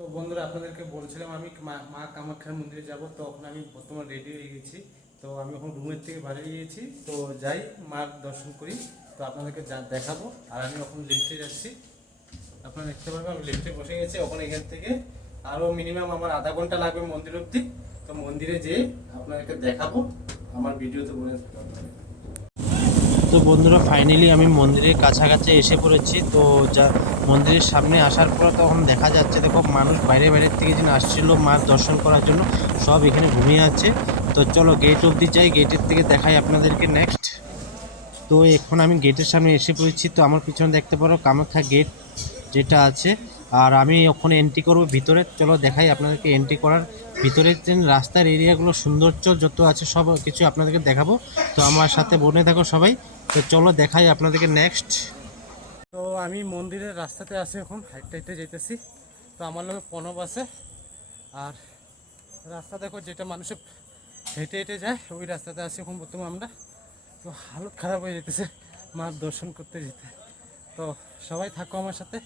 তো বন্ধুরা আপনাদেরকে বলছিলাম আমি মা কামাখ্যার মন্দিরে যাব। তো এখন আমি বর্তমানে রেডি হয়ে গেছি। তো আমি এখন রুমের থেকে বাইরে গিয়েছি, তো যাই মার দর্শন করি। তো আপনাদেরকে দেখাবো। আর আমি এখন লিফটে যাচ্ছি, আপনারা দেখতে পারবেন আমি লিফটে বসে গেছি। ওখানে এখান থেকে আরও মিনিমাম আমার আধা ঘন্টা লাগবে মন্দির অবধি। তো মন্দিরে যেয়ে আপনাদেরকে দেখাবো, আমার ভিডিওতে বলে থাকবে। তো বন্ধুরা ফাইনালি আমি মন্দিরের কাছাকাছি এসে পড়েছি। তো যা মন্দিরের সামনে আসার পর তখন দেখা যাচ্ছে, দেখো মানুষ বাইরে বাইরের থেকে যেন আসছিল মার দর্শন করার জন্য, সব এখানে ঘুমিয়ে আছে। তো চলো গেট অবধি যাই, গেটের থেকে দেখাই আপনাদেরকে নেক্সট। তো এখন আমি গেটের সামনে এসে পড়েছি। তো আমার পিছনে দেখতে পারো কামাখ্যা গেট যেটা আছে, আর আমি ওখানে এন্ট্রি করব ভিতরে। চলো দেখাই আপনাদেরকে এন্ট্রি করার ভিতরে যে রাস্তার এরিয়াগুলো সৌন্দর্য যত আছে সব কিছু আপনাদেরকে দেখাবো। তো আমার সাথে বনে থাকো সবাই। তো চলো দেখাই আপনাদেরকে নেক্সট। তো আমি মন্দিরের রাস্তাতে আছি, এখন হাইটে হাইটে যেতেছি। তো আমার লোক প্রণব আছে, আর রাস্তা দেখো যেটা মানুষের হেঁটে হেঁটে যায় ওই রাস্তাতে আছি এখন বর্তমানে আমরা। তো হালত খারাপ হয়ে যেতেছে মার দর্শন করতে যেতে। তো সবাই থাকো আমার সাথে।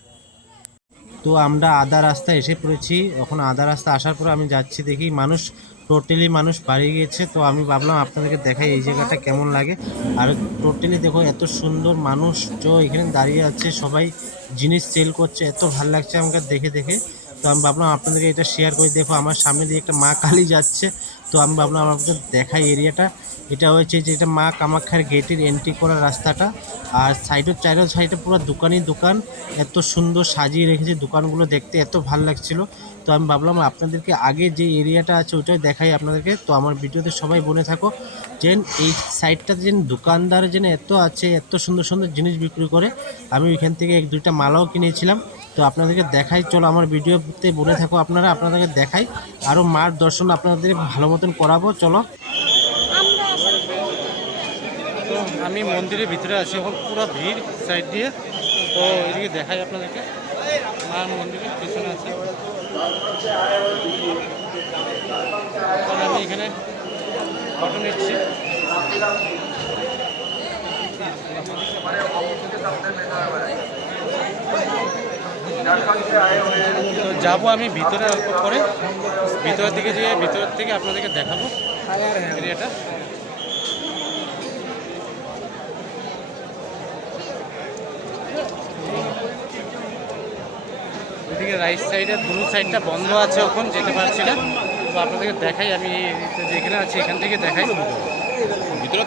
তো আমরা আধা রাস্তা এসে পড়েছি। এখন আধা রাস্তা আসার পর আমি যাচ্ছি, দেখি মানুষ টোটালি মানুষ বাড়িয়ে গিয়েছে। তো আমি ভাবলাম আপনাদেরকে দেখাই এই জায়গাটা কেমন লাগে। আর টোটালি দেখো এত সুন্দর মানুষ যে এখানে দাঁড়িয়ে আছে, সবাই জিনিস সেল করছে, এত ভালো লাগছে আমাকে দেখে দেখে। তো আমি ভাবলাম আপনাদেরকে এটা শেয়ার করে। দেখো আমার সামনে দিয়ে একটা মা কালী যাচ্ছে। তো আমি ভাবলাম আপনাদের দেখাই এরিয়াটা। এটা হয়েছে যে এটা মা কামাখ্যার গেটের এন্ট্রি করার রাস্তাটা। আর চারো সাইডে পুরো দোকানই দোকান, এত সুন্দর সাজিয়ে রেখেছে দোকানগুলো, দেখতে এত ভালো লাগছিল। তো আমি ভাবলাম আপনাদেরকে আগে যে এরিয়াটা আছে ওইটাই দেখাই আপনাদেরকে। তো আমার ভিডিওতে সবাই বনে থাকো যেন এই সাইডটাতে যেন দোকানদার যেন এত আছে, এত সুন্দর সুন্দর জিনিস বিক্রি করে। আমি ওইখান থেকে এক দুইটা মালাও কিনেছিলাম। তো আপনাদেরকে দেখাই, চলো আমার ভিডিওতে বনে থাকো আপনারা, আপনাদেরকে দেখাই আরও মার দর্শন আপনাদের ভালো মতন করাবো। চলো। তো আমি মন্দিরের ভিতরে আছি, এখন পুরো ভিড় সাইড দিয়ে। তো এদিকে দেখাই আপনাদেরকে, মার মন্দিরের পিছনে আছে। আমি এখানে ফটো নিচ্ছি। তো যাবো আমি ভিতরে অল্প পরে, ভিতরের দিকে যেয়ে ভিতরের থেকে আপনাদেরকে দেখাবো এরিয়াটা। এদিকে রাইট সাইডে ব্লু সাইডটা বন্ধ আছে, ওখানে যেতে পারছি না। তো আপনাদেরকে দেখাই, আমি যেখানে আছি এখান থেকে দেখাই ভিতরে।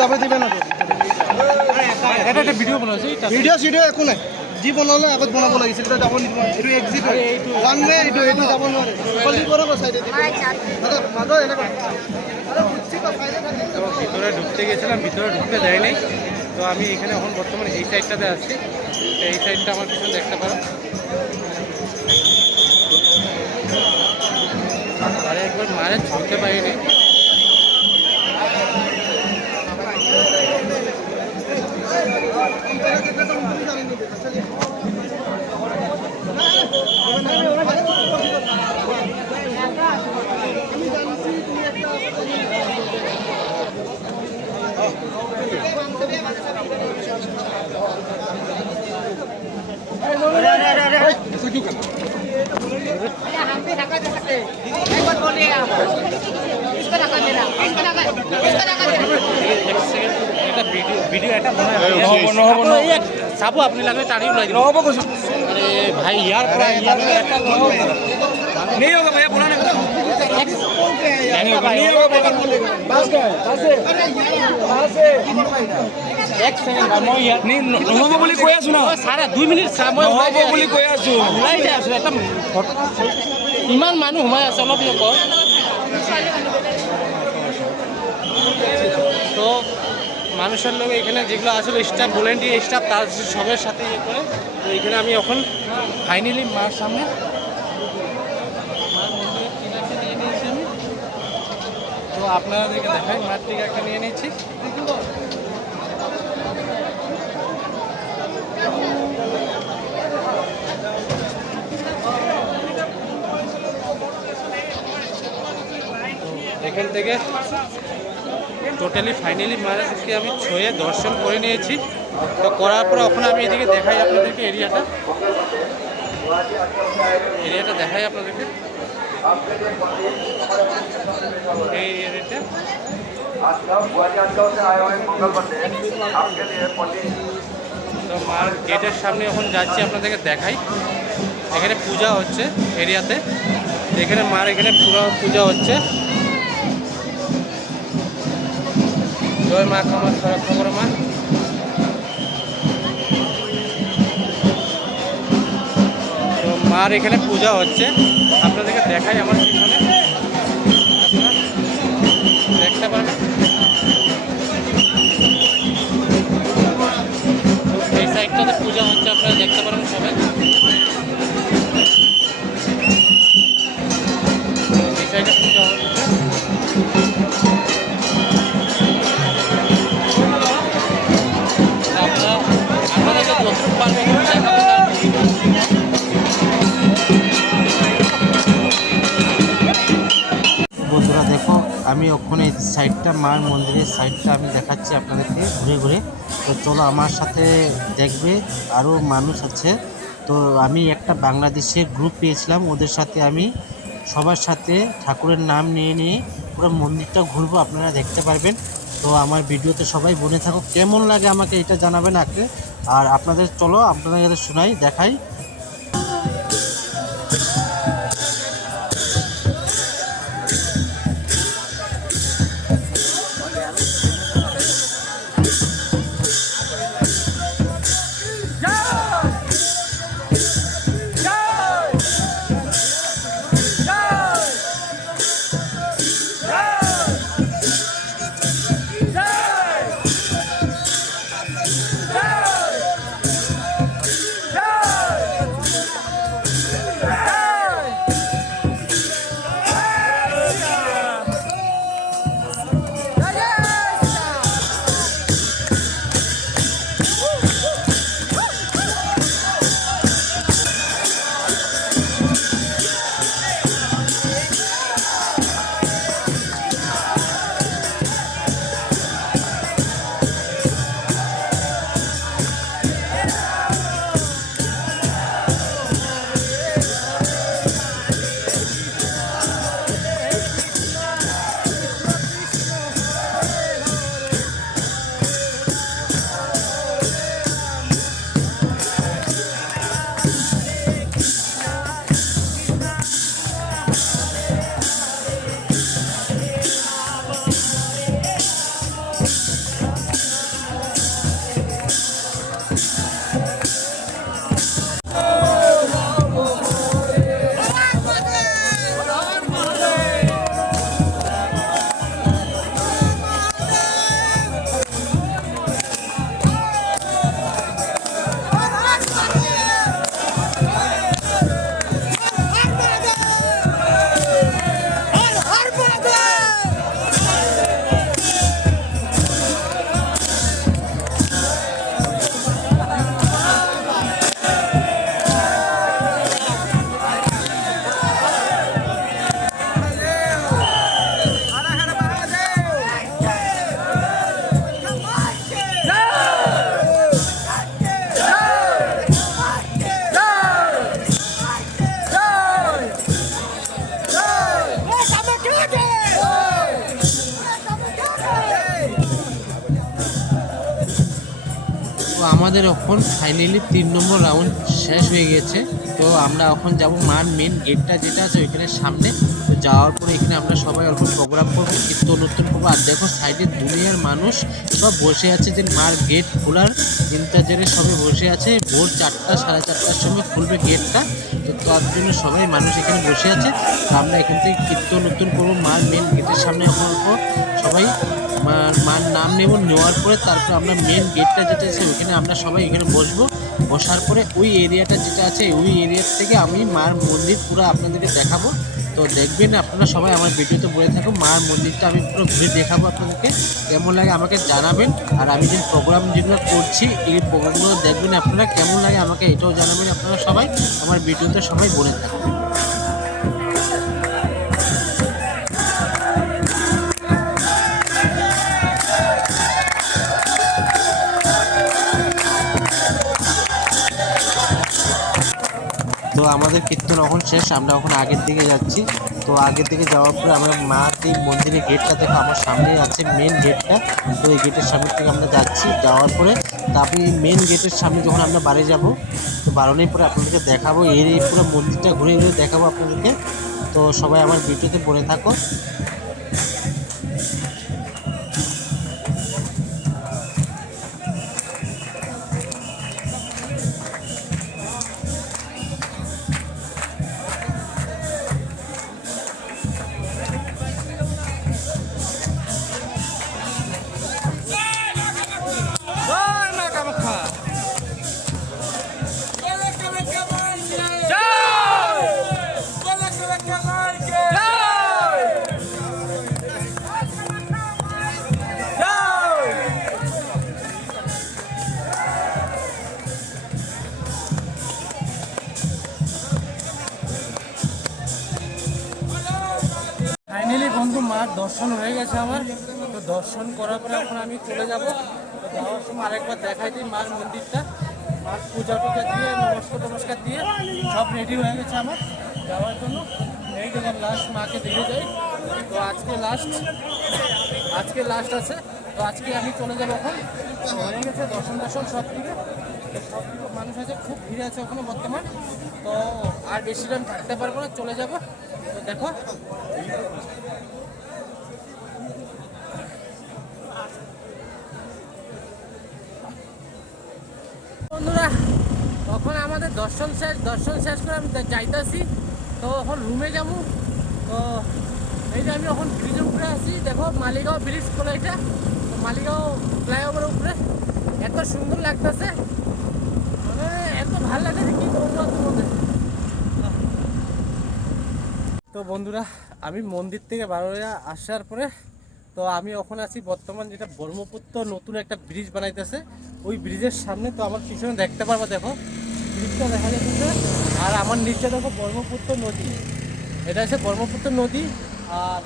যাবে দিবে না এটা একটা ভিডিও বলেছি, ভিডিও সিডিও একো নাই, যি বনালে আগত বনাব লাগিছিল, এটা যাব নিদিব। এইটো এক্সিট হয়, ওৱান ৱে, এইটো এইটো যাব নোৱাৰে। কলি বনাব সাইডে দিব মাজত এনেকুৱা। ভিতরে ঢুকতে গেছিলাম, ভিতরে ঢুকতে দেয় নাই। তো আমি এখানে এখন বর্তমানে এই সাইডটাতে আছি। এই সাইডটা আমার পিছনে দেখতে পারো। আর একবার মারে ছুঁতে পারিনি। ভিডিও এটা চাব আপনি লাগলে টানি ওলাই দিব। আরে ভাই ইয়ার পৰা ইয়ার একটা नहीं होगा भैया, बोला नहीं होगा, नहीं होगा बस गए एक सेकंड মই ইয়ার नहीं নহব বুলি কৈ আছো না সারা 2 মিনিট মই নহব বুলি কৈ আছো ওলাই যাই আছো। এটা ইমান মানুহ সোমাই আছে, অলপ নকৰ। তো মানুষের লোক এখানে যেগুলো আসলে স্টাফ, ভলেন্টিয়ার স্টাফ, তার সবার সাথে ইয়ে করে। তো এখানে আমি এখন ফাইনালি মার সামনে তো আপনাদেরকে দেখাই, মার টিকা একটা নিয়ে নিচ্ছি। এখান থেকে টোটালি ফাইনালি মাকে আমি ছুঁয়ে দর্শন করে নিয়েছি। তো করার পর এখন আমি এদিকে দেখাই আপনাদেরকে এরিয়াটা দেখাই আপনাদেরকে। এই এরিয়াটা তো মার গেটের সামনে এখন যাচ্ছি, আপনাদেরকে দেখাই। এখানে পূজা হচ্ছে এরিয়াতে, এখানে মার এখানে পুরো পূজা হচ্ছে। জয় মা কামাখ্যা রক্ষা করো মা। তো মার এখানে পূজা হচ্ছে, আপনাদেরকে দেখাই আমার পিছনে, আপনারা দেখতে পারবেন। এই সাইডটাতে পূজা হচ্ছে, আপনারা দেখতে পারবেন সবাই। এই সাইডে পূজা হচ্ছে। আপনাদেরকে যতটুকু পারবেন দেখাবো। বন্ধুরা দেখো, আমি ওখানে সাইডটা মার মন্দিরের সাইডটা আমি দেখাচ্ছি আপনাদেরকে ঘুরে ঘুরে। তো চলো আমার সাথে দেখবে, আরও মানুষ আছে। তো আমি একটা বাংলাদেশের গ্রুপ পেয়েছিলাম, ওদের সাথে আমি সবার সাথে ঠাকুরের নাম নিয়ে নিয়ে পুরো মন্দিরটা ঘুরবো, আপনারা দেখতে পারবেন। তো আমার ভিডিওতে সবাই বনে থাকো, কেমন লাগে আমাকে এটা জানাবেন আগে। আর আপনাদের চলো আপনাদের শোনাই দেখাই। আমাদের এখন ফাইনালি 3 নম্বর রাউন্ড শেষ হয়ে গেছে। তো আমরা এখন যাব মার মেন গেটটা যেটা আছে ওইখানে সামনে। তো যাওয়ার পরে এখানে আমরা সবাই অল্প প্রোগ্রাম করবো, কীর্তন উত্তর করবো। আর দেখো সাইডে দুনিয়ার মানুষ সব বসে আছে, যে মার গেট খোলার ইন্তজারে সবাই বসে আছে। ভোর 4টা 4:30টার সময় খুলবে গেটটা, তো তার জন্য সবাই মানুষ এখানে বসে আছে। তো আমরা এখান থেকে কীর্তন উত্তর করবো মার মেন গেটের সামনে। সবাই মার নাম নেব, নেওয়ার পরে তারপর আমরা মেন গেটটা যেটা আছে ওইখানে আমরা সবাই এখানে বসবো। বসার পরে ওই এরিয়াটা যেটা আছে ওই এরিয়ার থেকে আমি মার মন্দির পুরো আপনাদেরকে দেখাবো। তো দেখবেন আপনারা সবাই আমার ভিডিওতে বলে থাকো, মার মন্দিরটা আমি পুরো ঘুরে দেখাবো আপনাদেরকে। কেমন লাগে আমাকে জানাবেন। আর আমি যে প্রোগ্রাম যেগুলো করছি এই প্রোগ্রামগুলো দেখবেন আপনারা, কেমন লাগে আমাকে এটাও জানাবেন। আপনারা সবাই আমার ভিডিওতে সবাই বলে থাকবেন। তো আমাদের কীর্তন এখন শেষ, আমরা এখন আগের দিকে যাচ্ছি। তো আগের দিকে যাওয়ার পরে আমরা মাতৃ মন্দিরের গেটটা দেখো আমার সামনেই আছে, মেন গেটটা। তো এই গেটের সামনে থেকে আমরা যাচ্ছি, যাওয়ার পরে তারপরে মেন গেটের সামনে যখন আমরা বাড়ি যাব, তো বাড়ানোর পরে আপনাদেরকে দেখাবো, এই পুরো মন্দিরটা ঘুরে ঘুরে দেখাবো আপনাদেরকে। তো সবাই আমার ভিডিওতে পড়ে থাকো। ফাইনালি বন্ধু মার দর্শন হয়ে গেছে আমার। তো দর্শন করার পরে এখন আমি চলে যাব। তো যাওয়ার সময় আরেকবার দেখাই দিই মার মন্দিরটা। মার পূজা টুজা দিয়ে নমস্কার দিয়ে সব রেডি হয়ে গেছে আমার যাওয়ার জন্য। এই দেখুন লাস্ট মাকে দেখে যাই। তো আজকে লাস্ট আছে। তো আজকে আমি চলে যাবো এখন। তো হয়ে গেছে দর্শন সব দিকে। সব দিকে মানুষ আছে, খুব ভিড় আছে ওখানে বর্তমান। তো আর বেশি টাইম থাকতে পারবো না, চলে যাব। তো দেখো বন্ধুরা, তখন আমাদের দর্শন শেষ করে আমি যাইতেছি। তো এখন রুমে যাবো। তো এই যে আমি এখন ব্রিজের উপরে আছি, দেখো মালিগাঁও ব্রিজ বলে এটা। তো মালিগাঁও ফ্লাইওভারের উপরে এত সুন্দর লাগতেছে, মানে এত ভালো লাগতেছে কি বলবো তোমাদের। তো বন্ধুরা, আমি মন্দির থেকে বারোয়া আসার পরে তো আমি ওখানে আছি বর্তমান, যেটা ব্রহ্মপুত্র নতুন একটা ব্রিজ বানাইতেছে ওই ব্রিজের সামনে। তো আমার পিছনে দেখতে পারবো, দেখো ব্রিজটা দেখা যাচ্ছে। আর আমার নিচে দেখো ব্রহ্মপুত্র নদী, এটা হচ্ছে ব্রহ্মপুত্র নদী। আর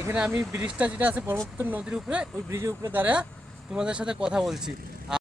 এখানে আমি ব্রিজটা যেটা আছে ব্রহ্মপুত্র নদীর উপরে, ওই ব্রিজের উপরে দাঁড়ায় তোমাদের সাথে কথা বলছি।